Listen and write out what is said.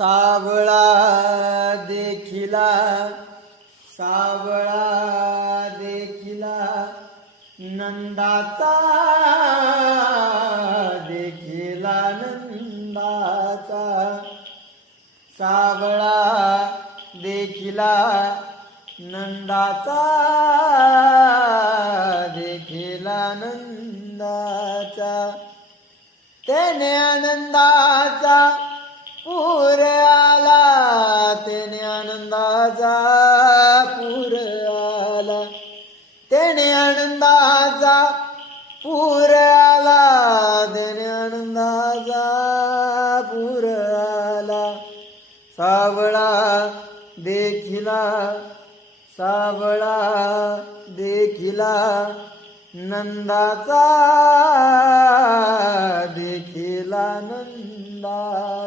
सावळा देखिला सावळा देखिला नंदाचा देखिला नंदाचा सावळा देखिला नंदाचा देखिला नंदाचा त्याने आनंदाचा पूर आला त्याने आनंदाचा पूर आला. त्याने आनंदाचा पूर आला त्याने आनंदाचा पूर आला. सावळा देखिला सावळा देखिला नंदाचा देखिला नंदा